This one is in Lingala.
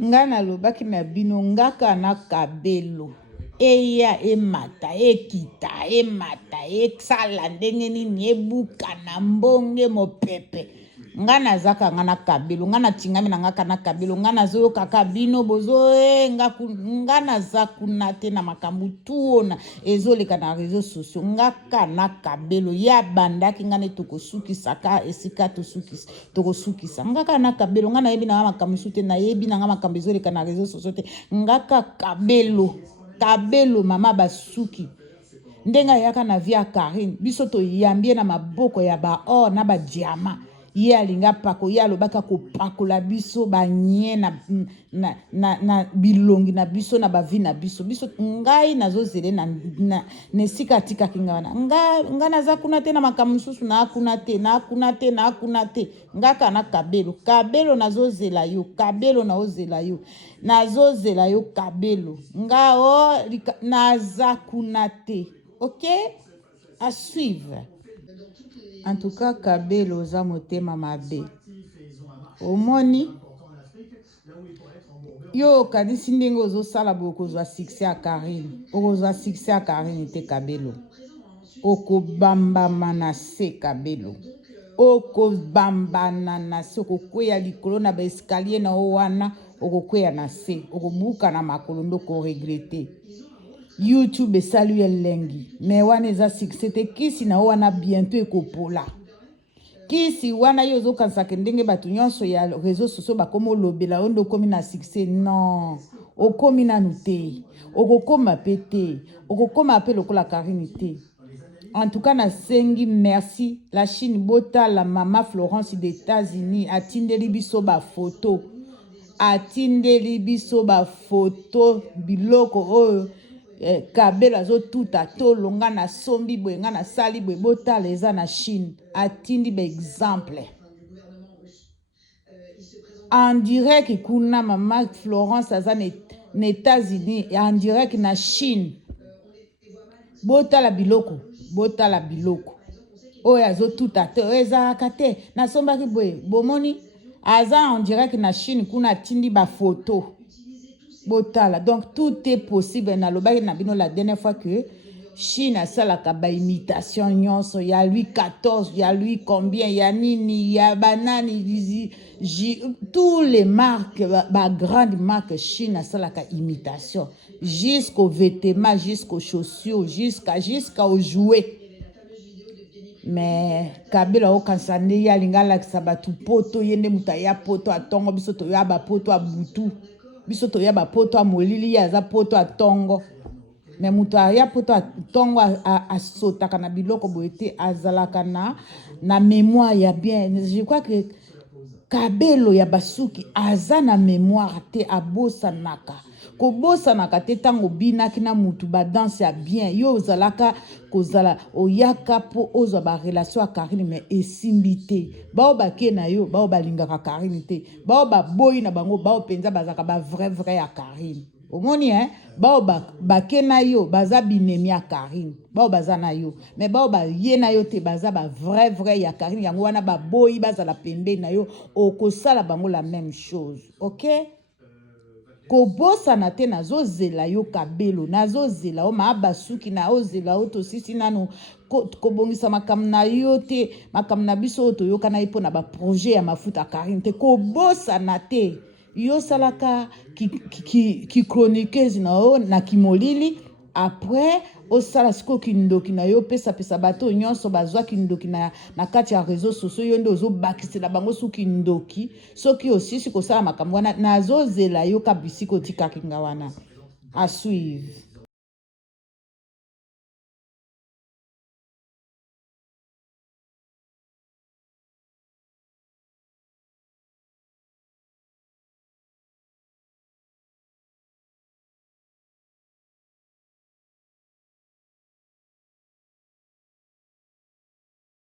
Ngana lobaki na bino ngaka na kabelo. Eya emata ekita emata eksala ndenge nini ebuka na mbonge mopepe. Ngana zaka ngana kabelo ngana tingami na ngaka na kabelo ngana zo kaka bino bozo ngana zakuna te na makambu tuona ezoleka na réseaux sociaux ngaka na kabelo ya bandaki ngane tokosukisa ka esika tokosukisa ngaka na kabelo ngana yebi na makambu sute na yebi na makambu ezoleka na réseaux sociaux te ngaka kabelo mama basuki ndenga yaka na via Karine biso to yambie na maboko ya ba or na ba diamant ye alinga pako ya lobaka ko pakola biso ba nye na bilongi na biso na ba vi na biso ngai nazozele na nesika tika kinga wana nga naza kuna te na makambo susu na kuna te ngaka na kabelo nazozela yo kabelo nazozela yo kabelo nga o naza kuna te. OK, à suivre. En tout cas, kabelo za motema mabe. Omoni yo kadisi ndenge ozosala bokozwa succès à Karine. Okozwa succès à Karine te kabelo. Okobamba na se kabelo. Okobamba na se okokweya likolo na ba escalier na wana okokweya na se okobuka na makolo ndoko regrette. YouTube salu elengi mais wana eza succès te kisi na wana bientôt ekopola kisi wana yo zokanisa ndenge bato nyonso ya réseaux sociaux bakomo lobela ondo komi na succès non okomi nanu te okokoma pete okokoma pe lokola Karine te. En tout cas, nasengi merci la Chine bota la mama Florence des États-Unis atindeli biso ba photo biloko oyo kabela zo tuta to longa na sombi boye nga na sali boye botala eza na Chine atindi ba exemple en direct kuna mama Florence aza na États-Unis en direct na Chine botala biloko oyo azo tuta to eza kate na sombaki boye bomoni aza en direct na Chine kuna atindi ba photo botala. Donc tout est possible na lobaki na bino la dernière fois que Chine a salaka ba imitation nyonso ya Louis XIV ya Louis combien ya nini ya banani tous les marques ba grande marque Chine a salaka imitation jusqu'aux vêtements jusqu'aux chaussures jusqu'aux jouets. Mais kabela okansane ya lingala kisabatu poto yende mutaya poto atongo biso to ya ba poto abutu biso to ya ba poto amolili ya za poto atongo mais mutu ya poto atongo asotaka na biloko boete azalaka na mémoire ya bien. Je crois que kabelo ya basuki aza na mémoire te abosanaka kobosanaka te tango binaki na mutu ba danse ya bien yo ozalaka kozala oyaka po ozwa ba relation a Karine mais esimbi te bao bake na yo bao balingaka Karine te bao baboyi na bango bao penza bazaka ba vrai ya Karine omoni bao bake na yo baza binemi ya Karine bao baza na yo mais bao ba ye na yo te baza ba vrai ya Karine yango wana baboyi bazala pembe na yo okosala bango la même chose. OK, kobosa na te nazozela yo kabelo nazozela o mabasuki na ozela o to sisi nanu kobongisa makambo na yo te makambo na biso to yoka na ipo na ba projet ya mafuta Karine te kobosa na te yo salaka ki chroniqueuse na o na kimolili après osala siko kindoki na yo pesa bato nyonso bazwa kindoki na kati ya réseaux sociaux yo ndo ozobakisela bango su kindoki soki osisi kosala makambo wana nazozela yo kabisi kotika kinga wana à suivre.